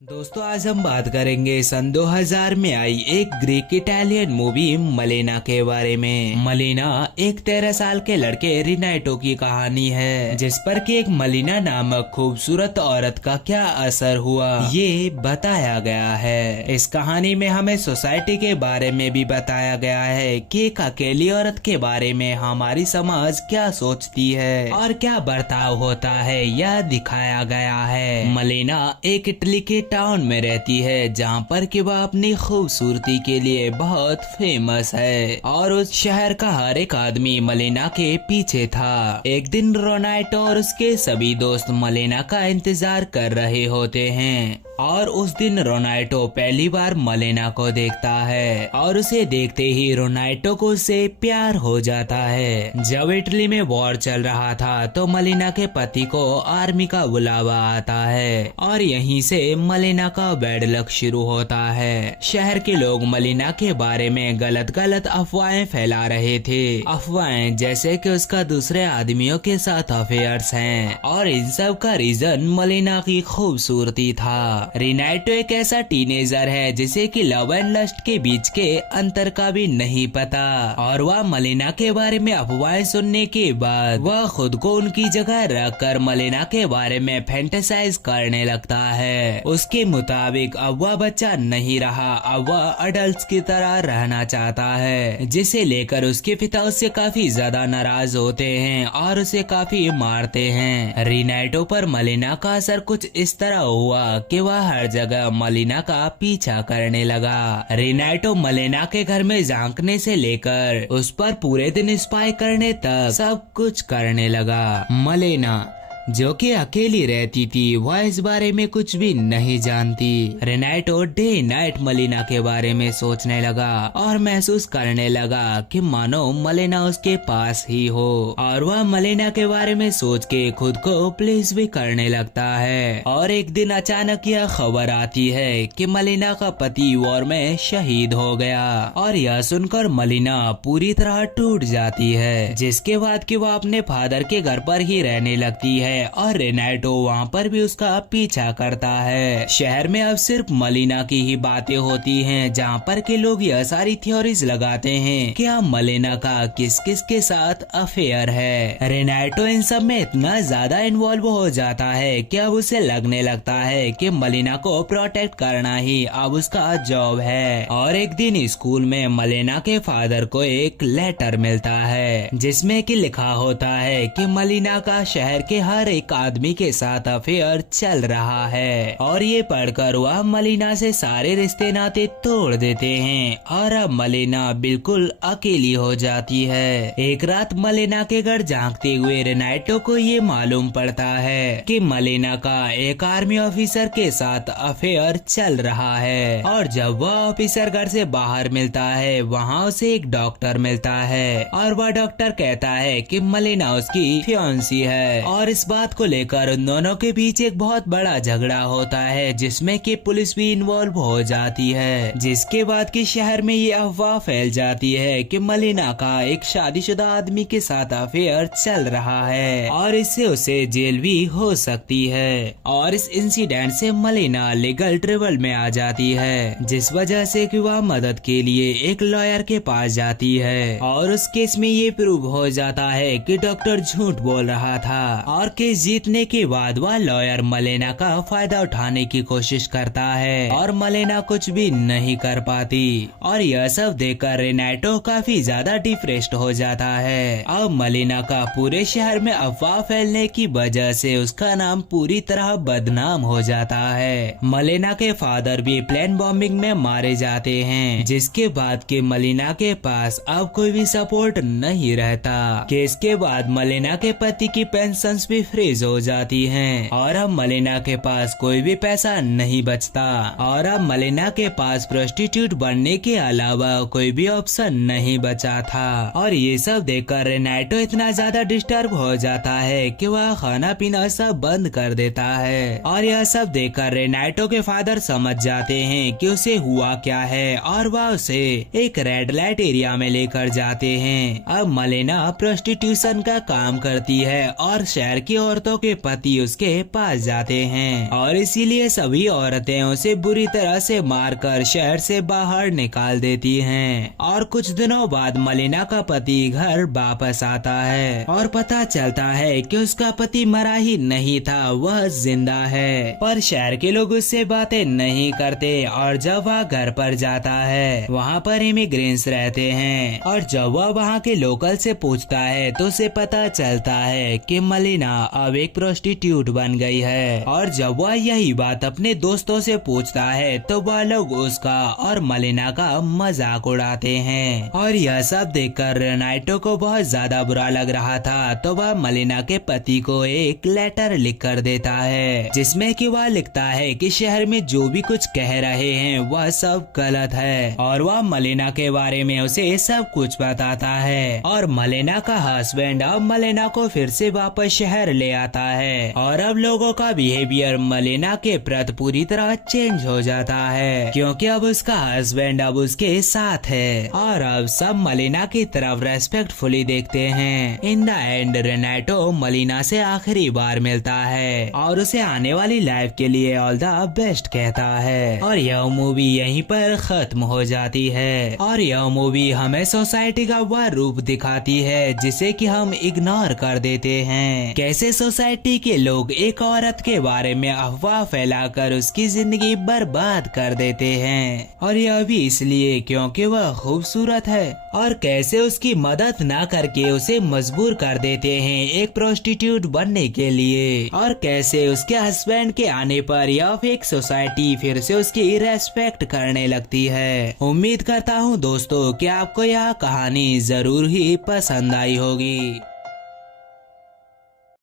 दोस्तों आज हम बात करेंगे सन 2000 में आई एक ग्रीक इटालियन मूवी मलेना के बारे में। मलेना एक 13 साल के लड़के रिनाइटो की कहानी है, जिस पर कि एक मलीना नामक खूबसूरत औरत का क्या असर हुआ ये बताया गया है। इस कहानी में हमें सोसाइटी के बारे में भी बताया गया है कि एक अकेली औरत के बारे में हमारी समाज क्या सोचती है और क्या बर्ताव होता है यह दिखाया गया है। मलेना एक इटली के टाउन में रहती है, जहाँ पर कि वह अपनी खूबसूरती के लिए बहुत फेमस है और उस शहर का हर एक आदमी मलेना के पीछे था। एक दिन रोनाइटो और उसके सभी दोस्त मलेना का इंतजार कर रहे होते हैं और उस दिन रोनाइटो पहली बार मलेना को देखता है और उसे देखते ही रोनाइटो को उससे प्यार हो जाता है। जब इटली में वॉर चल रहा था तो मलेना के पति को आर्मी का बुलावा आता है और यहीं से मलेना का बैड लक शुरू होता है। शहर के लोग मलेना के बारे में गलत गलत अफवाहें फैला रहे थे। अफवाहें जैसे कि उसका दूसरे आदमियों के साथ अफेयर्स हैं और इन सब का रीजन मलेना की खूबसूरती था। रिनाइटो एक ऐसा टीनेजर है जिसे कि लव एंड लस्ट के बीच के अंतर का भी नहीं पता और वह मलेना के बारे में अफवाहें सुनने के बाद वह खुद को उनकी जगह रखकर मलेना के बारे में फैंटेसाइज करने लगता है। उसके मुताबिक अब वह बच्चा नहीं रहा, अब वह अडल्ट की तरह रहना चाहता है, जिसे लेकर उसके पिता उससे काफी ज्यादा नाराज होते हैं और उसे काफी मारते हैं। रिनाइटो पर मलेना का असर कुछ इस तरह हुआ कि वह हर जगह मलेना का पीछा करने लगा। रिनाइटो मलेना के घर में झांकने से लेकर उस पर पूरे दिन स्पाई करने तक सब कुछ करने लगा। मलेना जो कि अकेली रहती थी वह इस बारे में कुछ भी नहीं जानती। रिनाइटो डे नाइट मलेना के बारे में सोचने लगा और महसूस करने लगा कि मानो मलेना उसके पास ही हो और वह मलेना के बारे में सोच के खुद को प्लीज भी करने लगता है। और एक दिन अचानक यह खबर आती है कि मलेना का पति वॉर में शहीद हो गया और यह सुनकर मलेना पूरी तरह टूट जाती है, जिसके बाद कि वह अपने फादर के घर पर ही रहने लगती है और रिनाइटो वहाँ पर भी उसका पीछा करता है। शहर में अब सिर्फ मलेना की ही बातें होती हैं, जहाँ पर के लोग यह सारी थ्योरीज लगाते हैं कि अब मलेना का किस किस के साथ अफेयर है। रिनाइटो इन सब में इतना ज्यादा इन्वॉल्व हो जाता है कि अब उसे लगने लगता है कि मलेना को प्रोटेक्ट करना ही अब उसका जॉब है। और एक दिन स्कूल में मलेना के फादर को एक लेटर मिलता है जिसमें कि लिखा होता है कि मलेना का शहर के हर एक आदमी के साथ अफेयर चल रहा है और ये पढ़कर वह मलेना से सारे रिश्ते नाते तोड़ देते हैं और अब मलेना बिल्कुल अकेली हो जाती है। एक रात मलेना के घर झांकते हुए रिनाइटो को ये मालूम पड़ता है कि मलेना का एक आर्मी ऑफिसर के साथ अफेयर चल रहा है और जब वह ऑफिसर घर से बाहर मिलता है वहाँ उसे एक डॉक्टर मिलता है और वह डॉक्टर कहता है कि मलेना उसकी फियांसी है और इस बात को लेकर उन दोनों के बीच एक बहुत बड़ा झगड़ा होता है जिसमें कि पुलिस भी इन्वॉल्व हो जाती है, जिसके बाद कि शहर में ये अफवाह फैल जाती है कि मलेना का एक शादीशुदा आदमी के साथ अफेयर चल रहा है और इससे उसे जेल भी हो सकती है। और इस इंसिडेंट से मलेना लीगल ट्रबल में आ जाती है, जिस वजह से कि वह मदद के लिए एक लॉयर के पास जाती है और उस केस में ये प्रूव हो जाता है कि डॉक्टर झूठ बोल रहा था और केस जीतने के बाद वह लॉयर मलेना का फायदा उठाने की कोशिश करता है और मलेना कुछ भी नहीं कर पाती। और यह सब देखकर रिनाइटो काफी ज्यादा डिप्रेस्ड हो जाता है। अब मलेना का पूरे शहर में अफवाह फैलने की वजह से उसका नाम पूरी तरह बदनाम हो जाता है। मलेना के फादर भी प्लेन बॉम्बिंग में मारे जाते हैं, जिसके बाद के मलेना के पास अब कोई भी सपोर्ट नहीं रहता। केस के बाद मलेना के पति की पेंशन भी फ्रीज हो जाती हैं और अब मलेना के पास कोई भी पैसा नहीं बचता और अब मलेना के पास प्रोस्टिट्यूट बनने के अलावा कोई भी ऑप्शन नहीं बचा था। और ये सब देखकर रिनाइटो इतना ज्यादा डिस्टर्ब हो जाता है कि वह खाना पीना सब बंद कर देता है और यह सब देखकर रिनाइटो के फादर समझ जाते हैं कि उसे हुआ क्या है और वह उसे एक रेड लाइट एरिया में लेकर जाते हैं। अब मलेना प्रोस्टिट्यूशन का काम करती है और शहर की की औरतों के पति उसके पास जाते हैं और इसीलिए सभी औरतें उसे बुरी तरह से मारकर शहर से बाहर निकाल देती हैं। और कुछ दिनों बाद मलिना का पति घर वापस आता है और पता चलता है कि उसका पति मरा ही नहीं था, वह जिंदा है। पर शहर के लोग उससे बातें नहीं करते और जब वह घर पर जाता है वहाँ पर इमिग्रेंट्स रहते हैं और जब वह वहाँ के लोकल से पूछता है तो उसे पता चलता है कि मलिना अब एक प्रोस्टिट्यूट बन गई है। और जब वह यही बात अपने दोस्तों से पूछता है तो वह लोग उसका और मलिना का मजाक उड़ाते हैं। और यह सब देखकर रेनाटो को बहुत ज्यादा बुरा लग रहा था, तो वह मलिना के पति को एक लेटर लिख कर देता है जिसमें कि वह लिखता है कि शहर में जो भी कुछ कह रहे हैं वह सब गलत है और वह मलिना के बारे में उसे सब कुछ बताता है। और मलिना का हस्बैंड अब मलिना को फिर से वापस शहर ले आता है और अब लोगों का बिहेवियर मलिना के प्रति पूरी तरह चेंज हो जाता है क्योंकि अब उसका हस्बैंड अब उसके साथ है और अब सब मलिना की तरफ रेस्पेक्टफुली देखते हैं। In the end Renato Malina से आखिरी बार मिलता है और उसे आने वाली लाइफ के लिए ऑल द बेस्ट कहता है और यह मूवी यहीं पर खत्म हो जाती है। और यह मूवी हमें सोसाइटी का वह रूप दिखाती है जिसे कि हम इग्नोर कर देते हैं। कैसे सोसाइटी के लोग एक औरत के बारे में अफवाह फैलाकर उसकी जिंदगी बर्बाद कर देते हैं और यह भी इसलिए क्योंकि वह खूबसूरत है। और कैसे उसकी मदद ना करके उसे मजबूर कर देते हैं एक प्रोस्टिट्यूट बनने के लिए। और कैसे उसके हस्बैंड के आने पर यह फेक सोसाइटी फिर से उसकी रेस्पेक्ट करने लगती है। उम्मीद करता हूँ दोस्तों कि आपको यह कहानी जरूर ही पसंद आई होगी।